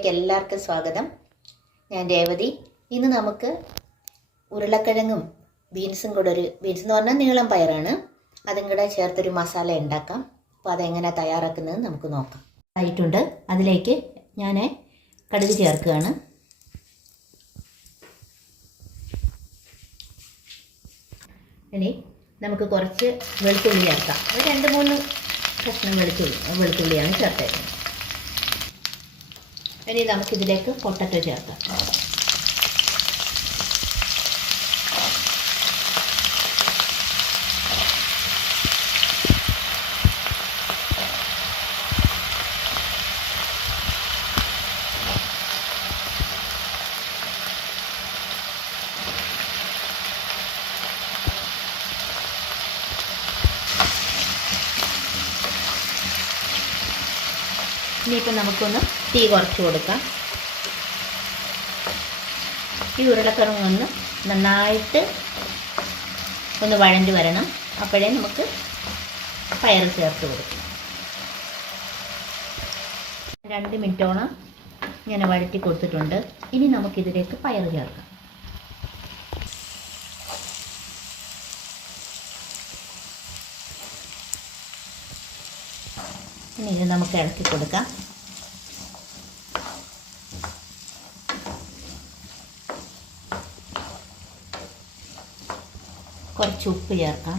ചാനലിലേക്ക് എല്ലാവർക്കും സ്വാഗതം. ഞാൻ രേവതി. ഇന്ന് നമുക്ക് ഉരുളക്കിഴങ്ങും ബീൻസും കൂടെ ബീൻസ് എന്ന് പറഞ്ഞാൽ നീളം പയറാണ്, അതും കൂടെ ചേർത്തൊരു മസാല ഉണ്ടാക്കാം. അപ്പോൾ അതെങ്ങനെ തയ്യാറാക്കുന്നത് നമുക്ക് നോക്കാം. ആയിട്ടുണ്ട്. അതിലേക്ക് ഞാൻ കടുക് ചേർക്കുകയാണ്. ഇനി നമുക്ക് കുറച്ച് വെളുത്തുള്ളി ചേർക്കാം. ഒരു 2-3 കഷ്ണം വെളുത്തുള്ളിയാണ് ചേർത്തേക്കുന്നത്. ഇനി നമുക്കിതിലേക്ക് പൊട്ടറ്റോ ചേർക്കാം. ഇനിയിപ്പോൾ നമുക്കൊന്ന് തീ കുറച്ച് കൊടുക്കാം. ഈ ഉരുളക്കിഴങ്ങ് ഒന്ന് നന്നായിട്ട് ഒന്ന് വഴണ്ടി വരണം. അപ്പോഴേ നമുക്ക് പയർ ചേർത്ത് കൊടുക്കാം. 2 മിനിറ്റോളം ഇങ്ങനെ വഴറ്റി കൊടുത്തിട്ടുണ്ട്. ഇനി നമുക്കിതിലേക്ക് പയർ ചേർക്കാം. ഇനി ഇത് നമുക്ക് ഇളക്കി കൊടുക്കാം. കുറച്ച് ഉപ്പ് ചേർക്കാം.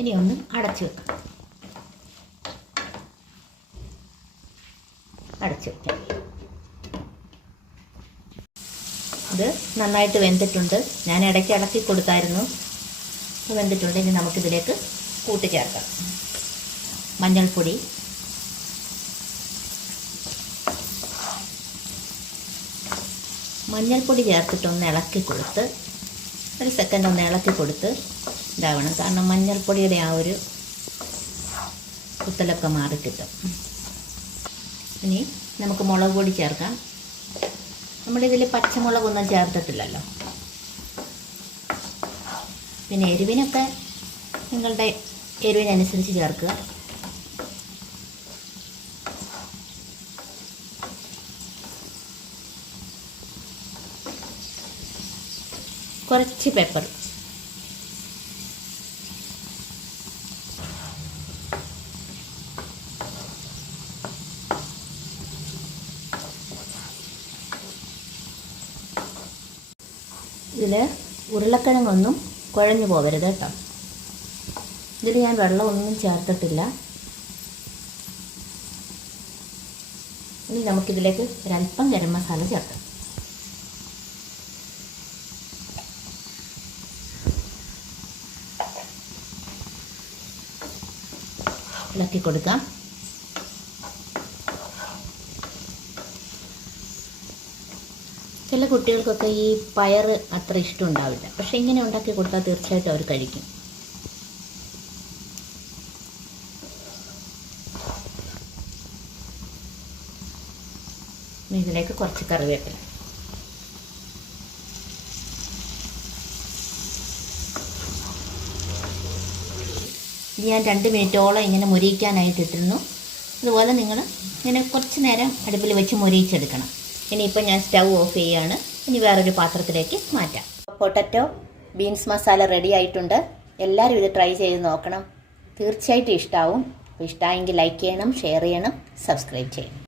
ഇനി ഒന്ന് അടച്ചു വെക്കാം. അടച്ചു വെക്കാം. ഇത് നന്നായിട്ട് വെന്തിട്ടുണ്ട്. ഞാൻ ഇടയ്ക്ക് ഇളക്കി കൊടുത്തായിരുന്നു. വെന്തിട്ടുണ്ട്. ഇനി നമുക്കിതിലേക്ക് കൂട്ടി ചേർക്കാം. മഞ്ഞൾപ്പൊടി, ചേർത്തിട്ടൊന്ന് ഇളക്കി കൊടുത്ത് ഒരു സെക്കൻഡ് ഒന്ന് ഇളക്കി കൊടുത്ത് ഇതാവണം. കാരണം മഞ്ഞൾപ്പൊടിയുടെ ആ ഒരു കുത്തലൊക്കെ മാറിക്കിട്ടും. ഇനി നമുക്ക് മുളക് പൊടി ചേർക്കാം. നമ്മുടെ ഇതിൽ പച്ചമുളകൊന്നും ചേർത്തിട്ടില്ലല്ലോ. പിന്നെ എരിവിനൊക്കെ നിങ്ങളുടെ എരിവിനനുസരിച്ച് ചേർക്കുക. കുറച്ച് പെപ്പർ. ഇതിൽ ഉരുളക്കിഴങ്ങൊന്നും കുഴഞ്ഞു പോകരുത് കേട്ടോ. ഇതിൽ ഞാൻ വെള്ളമൊന്നും ചേർത്തിട്ടില്ല. ഇനി നമുക്കിതിലേക്ക് ഒരല്പം ഗരം മസാല ചേർക്കാം. ഇളക്കി കൊടുക്കാം. ചില കുട്ടികൾക്കൊക്കെ ഈ പയർ അത്ര ഇഷ്ടം ഉണ്ടാവില്ല. പക്ഷേ ഇങ്ങനെ ഉണ്ടാക്കി കൊടുത്താൽ തീർച്ചയായിട്ടും അവർ കഴിക്കും. ഇതിലേക്ക് കുറച്ച് കറിവേപ്പില. ഇത് ഞാൻ 2 മിനിറ്റോളം ഇങ്ങനെ മുരിയിക്കാനായിട്ടിരുന്നു. അതുപോലെ നിങ്ങൾ ഇങ്ങനെ കുറച്ച് നേരം അടുപ്പിൽ വെച്ച് മുരിയിച്ചെടുക്കണം. ഇനിയിപ്പോൾ ഞാൻ സ്റ്റൗ ഓഫ് ചെയ്യുകയാണ്. ഇനി വേറൊരു പാത്രത്തിലേക്ക് മാറ്റാം. പൊട്ടറ്റോ ബീൻസ് മസാല റെഡി ആയിട്ടുണ്ട്. എല്ലാവരും ഇത് ട്രൈ ചെയ്ത് നോക്കണം. തീർച്ചയായിട്ടും ഇഷ്ടമാവും. അപ്പോൾ ഇഷ്ടമായെങ്കിൽ ലൈക്ക് ചെയ്യണം, ഷെയർ ചെയ്യണം, സബ്സ്ക്രൈബ് ചെയ്യണം.